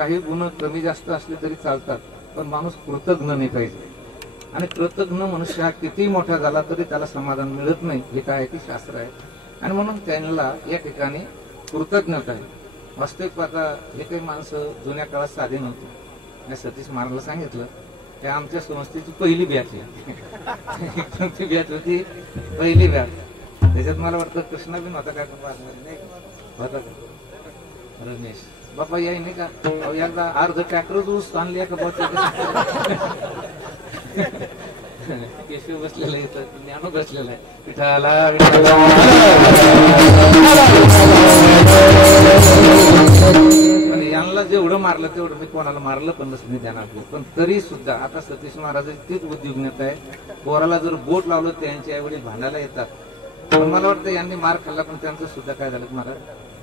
काही गुण कमी जास्त असले तरी चालतात, पण माणूस कृतज्ञ नाही पाहिजे. आणि कृतज्ञ मनुष्य हा किती मोठा झाला तरी त्याला समाधान मिळत नाही, हे काय की शास्त्र आहे. आणि म्हणून त्यांना या ठिकाणी कृतज्ञता आहे. वास्तविक पाहता हे काही माणसं जुन्या काळात साधे नव्हते. मी सतीश महाराजला सांगितलं की आमच्या संस्थेची पहिली बॅच आहे. कोणती बॅच होती? पहिली बॅच. त्याच्यात मला वाटतं कृष्णा बिन होता काय नाही होता का? रमेश बापा याय नाही का? एकदा अर्ध ट्रॅक्टर ऊस आणली का? केशव बसलेला आहे, ज्ञानो बसलेला आहे. विठाला यांना जेवढं मारलं तेवढं मी कोणाला मारलं पण नसतं ध्यानात. पण तरी सुद्धा आता सतीश महाराजांची तीच उद्योगण्यात आहे. पोराला जर बोट लावलं त्यांच्या ऐवढी भांडायला येतात. पण मला वाटतं यांनी मार खाल्ला पण त्यांचं सुद्धा काय झालं महाराज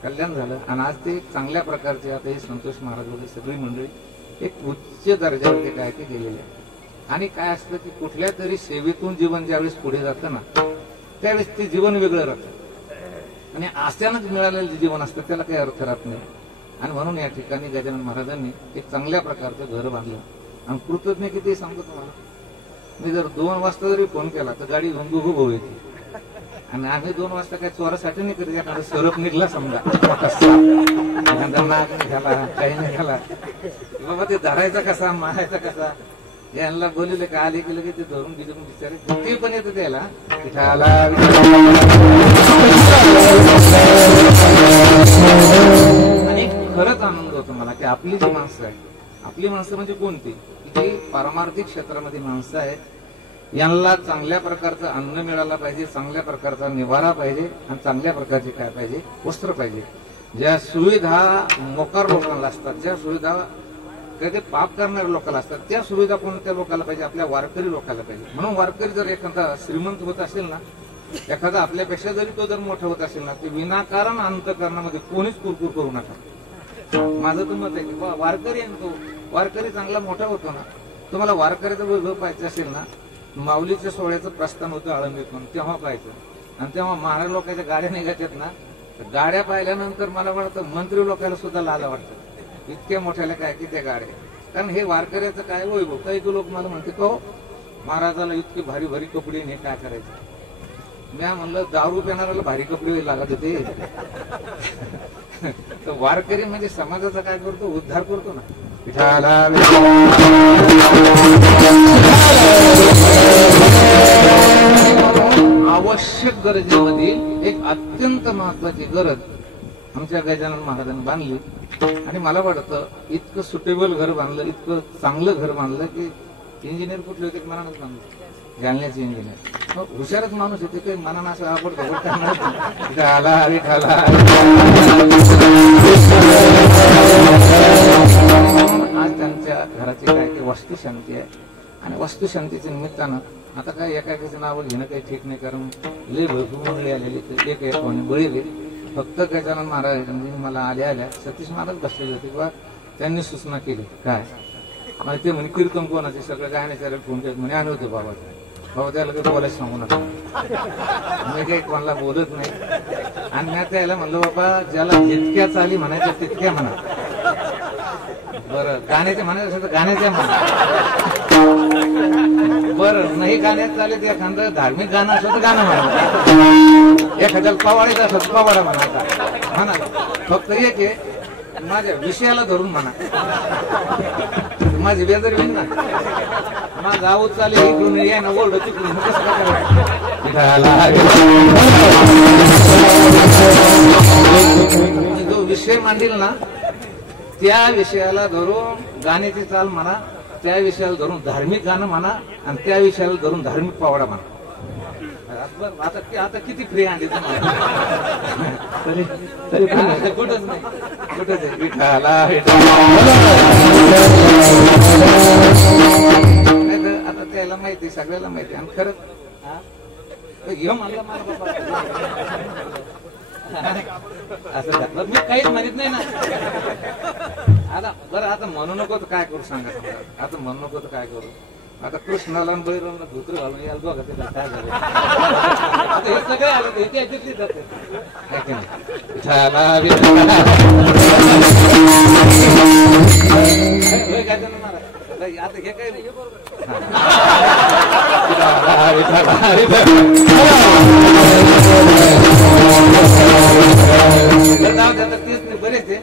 कल्याण झालं. आणि आज ते चांगल्या प्रकारचे आता हे संतोष महाराज वगैरे सगळी मंडळी एक उच्च दर्जावरती काय ते गेलेले आहे. आणि काय असतं की कुठल्या तरी सेवेतून जीवन ज्यावेळेस पुढे जातं ना त्यावेळेस ते जीवन वेगळं राहतं आणि आस्यानंच मिळालेलं जे जीवन असतं त्याला काही अर्थ राहत नाही. आणि म्हणून या ठिकाणी गजानन महाराजांनी एक चांगल्या प्रकारचं घर बांधलं. आणि कृतज्ञ किती सांगतो तुम्हाला, मी जर 2 वाजता जरी फोन केला तर गाडी घेऊन दोघं भाऊ येते. आणि आम्ही 2 वाजता काही चोरासाठी नाही करत, एखादा सरप निघला समजा एखादा नाग निघाला काही निघाला बाबा ते धरायचा कसा मारायचा कसा यांना बोलले का आले की लगे ते धरून बिजून बिचारे ते पण येतं त्याला. आणि खरंच आनंद होतो मला की आपली जी माणसं आहे, आपली माणसं म्हणजे कोणती की जी पारमार्थिक क्षेत्रामध्ये माणसं आहेत, यांना चांगल्या प्रकारचं अन्न मिळालं पाहिजे, चांगल्या प्रकारचा निवारा पाहिजे आणि चांगल्या प्रकारचे काय पाहिजे वस्त्र पाहिजे. ज्या सुविधा मोकार लोकांना असतात, ज्या सुविधा काही पाप करणाऱ्या लोकांना असतात त्या सुविधा कोणत्या लोकांना पाहिजे? आपल्या वारकरी लोकांना पाहिजे. म्हणून वारकरी जर एखादा श्रीमंत होत असेल ना, एखादा आपल्यापेक्षा जरी तो जर मोठा होत असेल ना, ते विनाकारण अंतकरणामध्ये कोणीच कुरकुर करू नका. माझं तर मत आहे की वारकरी आहे तो वारकरी चांगला मोठा होतो ना. तुम्हाला वारकरीचं वैभव पाहायचं असेल ना, माऊलीच्या सोहळ्याचं प्रस्थान होतं आळंदीतून तेव्हा पाहायचं. आणि तेव्हा महाराज लोकांच्या गाड्या निघायच्यात ना, गाड्या पाहिल्यानंतर मला वाटतं मंत्री लोकांना सुद्धा लाज वाटतं इतक्या मोठ्याला काय की त्या गाड्या. कारण हे वारकऱ्याचं काय वैभव. काही लोक मला म्हणते तो महाराजाला इतके भारी भारी कपडे नाही काय करायचं. मी म्हणलं दारू पिणाऱ्याला भारी कपडे लागत होते. तर वारकरी म्हणजे समाजाचा काय करतो? उद्धार करतो ना. आवश्यक गरजेमध्ये एक अत्यंत महत्वाची गरज आमच्या गजानन महाराजांनी बांधली. आणि मला वाटतं इतकं सुटेबल घर बांधलं, इतकं चांगलं घर बांधलं की इंजिनियर कुठले होते मनानच बांधलं, जालन्याचे इंजिनियर. हुशारच माणूस येते काही मनानं असं आवडत आज त्यांच्या घराची काय की वास्तुशांती आहे. आणि वास्तुशांतीच्या निमित्तानं आता काय एकाचं नाव घेणं काही ठीक नाही, कारण लय भरपूर मंडळी आलेली एक बळीले. फक्त गजानन महाराजांनी मला आल्या सतीश महाराज बसलेले होते किंवा त्यांनी सूचना केली काय म्हणजे ते म्हणे कीर्तन कोणाचे सगळं गाण्याच्या फोन केले म्हणे आले होते बाबा. बाबा त्याला काही बोलायला सांगू नका, मी काही कोणाला बोलत नाही. आणि मी त्याला म्हणलं बाबा ज्याला जितक्या चाली म्हणायच्या तितक्या म्हणा, बरं गाण्याचे म्हणायचं असेल तर गाण्याच्या म्हणा, बरं नाही गाण्यात चालेल एखादं धार्मिक गाणं असलं तर गाणं म्हणा, एखाद्याला पवाडायचं असलं तर पवाडा म्हणायचा म्हणा. फक्त एक आहे माझ्या विषयाला धरून म्हणा, माझी बेजारी होईल ना. माझा आऊत चालेल इकडून या ना ओरड तिकडून कसं काय जो विषय मांडील ना त्या विषयाला धरून गाण्याची चाल म्हणा, त्या विषयाला धरून धार्मिक गाणं म्हणा आणि त्या विषयाला धरून धार्मिक पावडा म्हणा. आता किती फ्री आणली तुम्हाला तरी कुठंच नाही कुठंच आता त्याला माहिती सगळ्याला माहिती. आणि खरंच घेऊ म्हणलं मला असं मी काहीच म्हणत नाही ना. आता बरं आता म्हणू नको तर काय करू सांगा, आता म्हणू नको तर काय करू. आता कृष्णाला बळीरामला धोत्र घालून यायला बघा त्याला काय झालं. आता हे सगळे आले ते याच्यातली जाते झाला आता हे काय जाऊ द्या, तेच नाही बरेच आहे,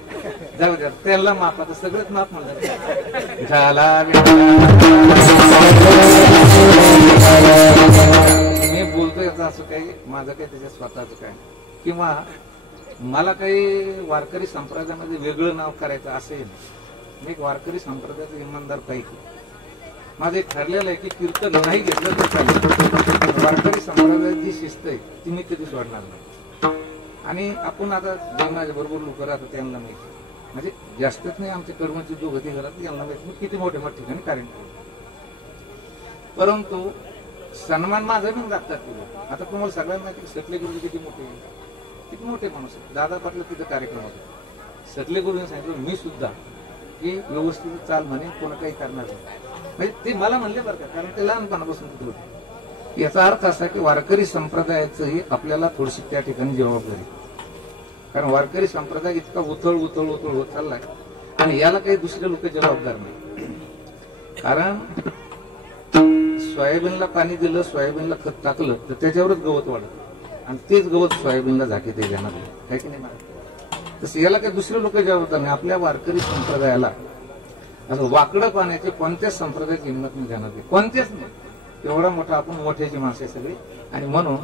जाऊ द्या त्याला माफ, आता सगळंच माफ म्हणलं झाला. मी बोलतोय याचं असं काही माझं काही त्याच्या स्वतःच काय किंवा मला काही वारकरी संप्रदायामध्ये वेगळं नाव करायचं असेल. मी एक वारकरी संप्रदायाचा इमानदार पैकी माझं एक ठरलेलं आहे की कीर्तन नाही घेतलं तर चालेल. वारकरी संप्रदायाची शिस्त आहे ती मी कधी सोडणार नाही. आणि आपण आता जे माझ्या बरोबर लोक राहतात त्यांना माहिती, म्हणजे जास्तच नाही आमचे कर्मची जो गती घरात यांना माहिती मी किती मोठ्या मोठ्या ठिकाणी कार्य करतो. परंतु सन्मान माझा पण लागतात. आता तुम्हाला सगळ्यांना माहिती सटले गुरु किती मोठे माणूस आहे. दादा पाटील तिथं कार्यक्रम होता. सटले गुरुने सांगितलं मी सुद्धा की व्यवस्थित चाल म्हणे, कोणा काही करणार नाही. म्हणजे ते मला म्हणले बरं का, कारण ते लहानपणापासून तिथे होते. याचा अर्थ असा की वारकरी संप्रदायाचंही आपल्याला थोडीशी त्या ठिकाणी जबाबदारी, कारण वारकरी संप्रदाय इतका उथळ होत चाललाय आणि याला काही दुसरे लोक जबाबदार नाही. कारण सोयाबीनला पाणी दिलं, सोयाबीनला खत टाकलं तर त्याच्यावरच गवत वाढत आणि तेच गवत सोयाबीनला झाके ते जाणार आहे की नाही. तसं याला काही दुसरे लोक जबाबदार नाही. आपल्या वारकरी संप्रदायाला असं वाकडं पाण्याचे कोणत्याच संप्रदायाची हिंमत नाही जाणार, कोणतेच नाही. एवढा मोठा आपण मोठ्याची माणसं सगळी. आणि म्हणून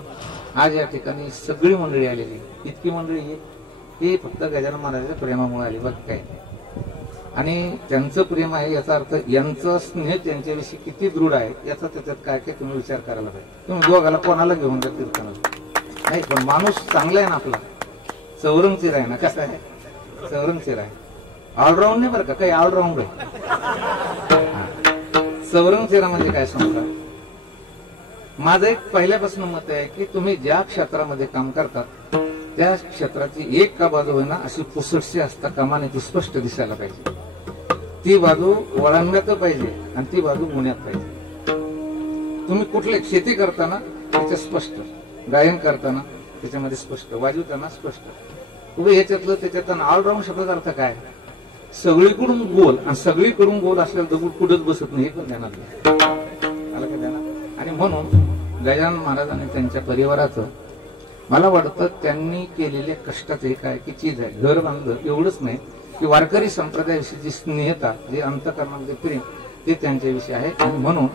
आज या ठिकाणी सगळी मंडळी आलेली, इतकी मंडळी आहे ही फक्त गजानन महाराजांच्या प्रेमामुळे आली, बघ काय. आणि त्यांचं प्रेम आहे याचा अर्थ यांचं स्नेह त्यांच्याविषयी किती दृढ आहे याचा त्याच्यात काय काय तुम्ही विचार करायला पाहिजे. तुम्ही दोघाला कोणाला घेऊन जा कीर्तनाला नाही, पण माणूस चांगला आहे ना आपला, चौरंगचीर आहे ना. कसा आहे चौरंगचीर आहे, ऑलराऊंड नाही बरं का, काही ऑलराऊंड आहे. चौरंगचीरा म्हणजे काय सांगता. माझं एक पहिल्यापासून मत आहे की तुम्ही ज्या क्षेत्रामध्ये काम करतात त्या क्षेत्राची एक का बाजू होईना अशी पुसटशी असता कामाने ती स्पष्ट दिसायला पाहिजे. ती बाजू वळणव्यात पाहिजे आणि ती बाजू गुण्यात पाहिजे. तुम्ही कुठले शेती करताना त्याच्या स्पष्ट, गायन करताना त्याच्यामध्ये स्पष्ट, वाजवताना स्पष्ट. उभे ह्याच्यातलं त्याच्यात ऑलराऊंड शब्दाचा अर्थ काय, सगळीकडून गोल, आणि सगळीकडून गोल असलेला दगड कुठंच बसत नाही हे पण ध्यानात आलं का ध्यानात. आणि म्हणून गजानन महाराजांनी त्यांच्या परिवाराचं मला वाटतं त्यांनी केलेल्या कष्टाचे काय की चीज आहे. घर बांधलं एवढंच नाही की वारकरी संप्रदायाविषयीची स्नेहता, जे अंतःकरणामध्ये प्रेम ते त्यांच्याविषयी आहे. आणि म्हणून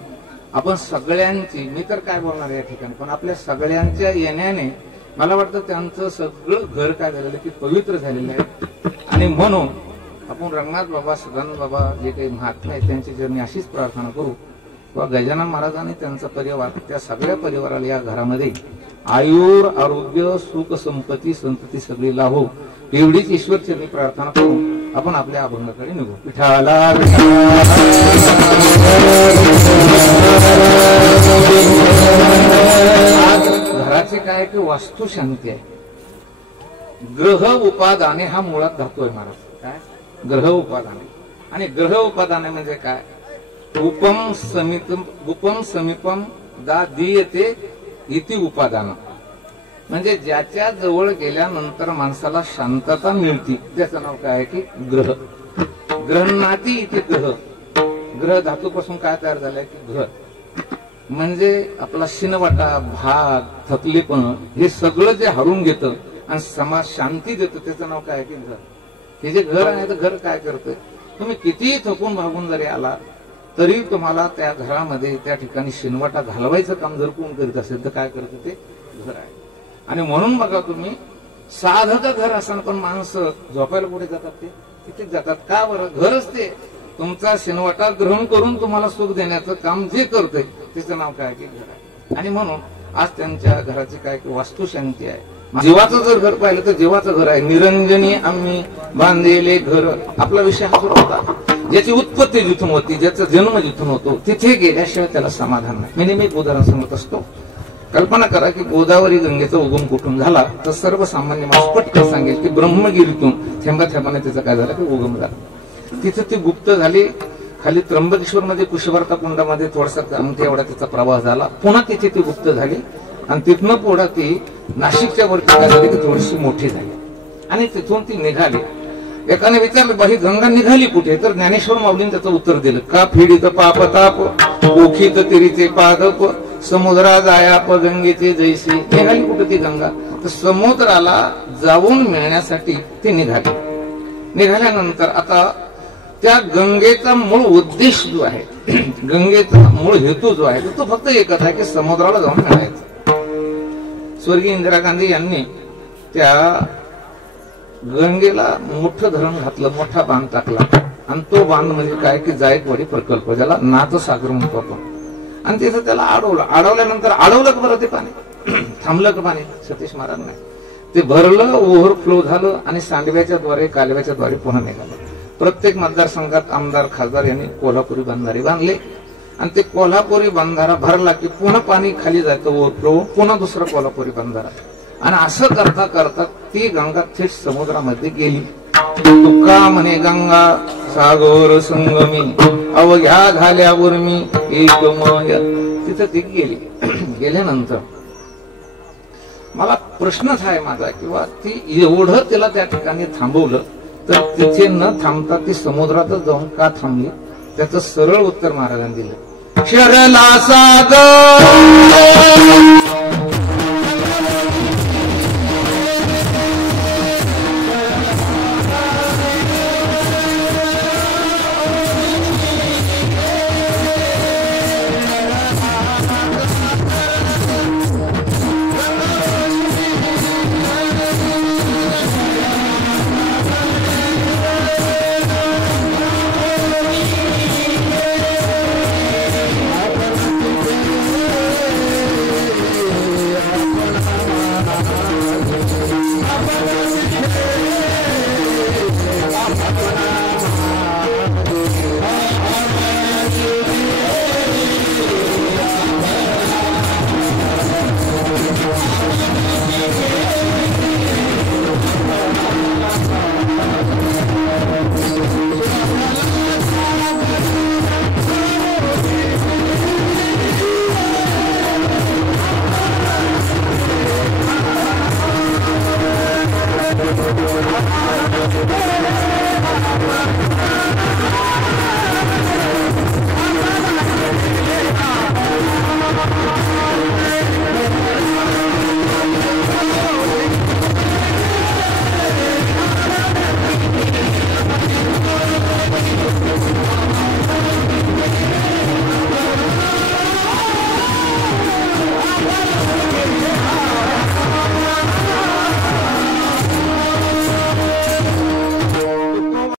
आपण सगळ्यांची, मी तर काय बोलणार या ठिकाणी, पण आपल्या सगळ्यांच्या येण्याने मला वाटतं त्यांचं सगळं घर काय झालेलं की पवित्र झालेलं आहे. आणि म्हणून आपण रंगनाथ बाबा, सदानंद बाबा जे काही महात्मा आहेत त्यांची जर मी अशीच प्रार्थना करू किंवा गजानन महाराजांनी त्यांचा परिवार, त्या सगळ्या परिवाराला या घरामध्ये आयुर, आरोग्य, सुख, संपत्ती, संतती सगळी लाभो एवढीच ईश्वरचरणी प्रार्थना करून आपण आपल्या अभंगाकडे निघू. विठाला आज घराची काय की वास्तू शांती आहे. ग्रह उपादाने हा मुळात धातू आहे महाराज. काय ग्रह उपादाने, आणि ग्रह उपादाने म्हणजे काय, उपम समीपम दा दीयते इति उपादान, म्हणजे ज्याच्या जवळ गेल्यानंतर माणसाला शांतता मिळते त्याचं नाव काय आहे की ग्रह. ग्रहणाती इथे ग्रह, ग्रह धातूपासून काय तयार झालंय की ग्रह, म्हणजे आपला शिनवाटा, भाग, थकलेपण हे सगळं जे हरून घेतं आणि समाज शांती देतं त्याचं नाव काय आहे की घर. हे जे घर आहे तर घर काय करतं, तुम्ही कितीही थकून भागून जरी आला तरी तुम्हाला त्या घरामध्ये त्या ठिकाणी शिनवाटा घालवायचं काम जर कोण करीत असेल तर काय करतं ते घर आहे. आणि म्हणून बघा तुम्ही साधं घर असताना पण माणसं झोपायला कुठे जातात, ते तिथेच जातात. का बरं, घरच ते तुमचा शिनवाटा ग्रहण करून तुम्हाला सुख देण्याचं काम जे करतंय त्याचं नाव काय की घर आहे. आणि म्हणून आज त्यांच्या घराची काय की वास्तुशांती आहे. जीवाचं जर घर पाहिलं तर जीवाचं घर आहे. निरंजनी आम्ही बांधलेले घर, आपला विषय हा होता. ज्याची उत्पत्ती जिथून होती, ज्याचा जन्म जिथून होतो तिथे गेल्याशिवाय त्याला समाधान नाही. मी नेहमी एक उदाहरण सांगत असतो. कल्पना करा की गोदावरी गंगेचा उगम कुठून झाला तर सर्वसामान्य माणूस पटकन सांगेल की ब्रह्मगिरीतून थेंबा थेंबाने त्याचा काय झाला की उगम झाला. तिथे ती गुप्त झाली, खाली त्र्यंबकेश्वर मध्ये कुशवार्ता कुंडामध्ये थोडासा एवढा तिचा प्रवाह झाला, पुन्हा तिथे ती गुप्त झाली आणि तिथनं पुढे ती नाशिकच्या वरती काय झाली की थोडीशी मोठी झाली आणि तिथून ती निघाली. एकाने विचारलं बाई गंगा निघाली कुठे, तर ज्ञानेश्वर माऊलीने त्याचं उत्तर दिलं, का फिडित पापताप ओखीत तिरीचे पादप समुद्रा जायाप गंगेचे जैसी. निघाली कुठे ती गंगा, तर समुद्राला जाऊन मिळण्यासाठी ती निघाली. निघाल्यानंतर आता त्या गंगेचा मूळ उद्देश जो आहे, गंगेचा मूळ हेतू जो आहे तो फक्त एकच आहे की समुद्राला जाऊन मिळायचं. स्वर्गीय इंदिरा गांधी यांनी त्या गंगेला मोठं धरण घातलं, मोठा बांध टाकला, आणि तो बांध म्हणजे काय की जायकवाडी प्रकल्प, ज्याला नाथसागर म्हणतो आपण. आणि तिथं त्याला अडवल्यानंतर अडवलं का बरं ते पाणी, थांबलं का पाणी सतीश महाराज नाही, ते भरलं, ओव्हरफ्लो झालं आणि सांडव्याच्या द्वारे कालव्याच्या द्वारे पुन्हा निघालं. प्रत्येक मतदारसंघात आमदार खासदार यांनी कोल्हापुरी बंधारे बांधले, आणि ते कोल्हापुरी बंधारा भरला की पुन्हा पाणी खाली जातं ओव्हरफ्लो, पुन्हा दुसरा कोल्हापुरी बंधारा, आणि असं करता करता ती गंगा थेट समुद्रामध्ये गेली. तुका म्हणे गंगा सागर संगमी अवघ्या झाल्यावर मी एकमय. तिथं ती गेली. गेल्यानंतर मला प्रश्नच आहे माझा, किंवा ती एवढं तिला त्या ठिकाणी थांबवलं, तर तिथे न थांबता ती समुद्रातच जाऊन का थांबली, त्याचं सरळ उत्तर महाराजांनी दिलं. शरला सागर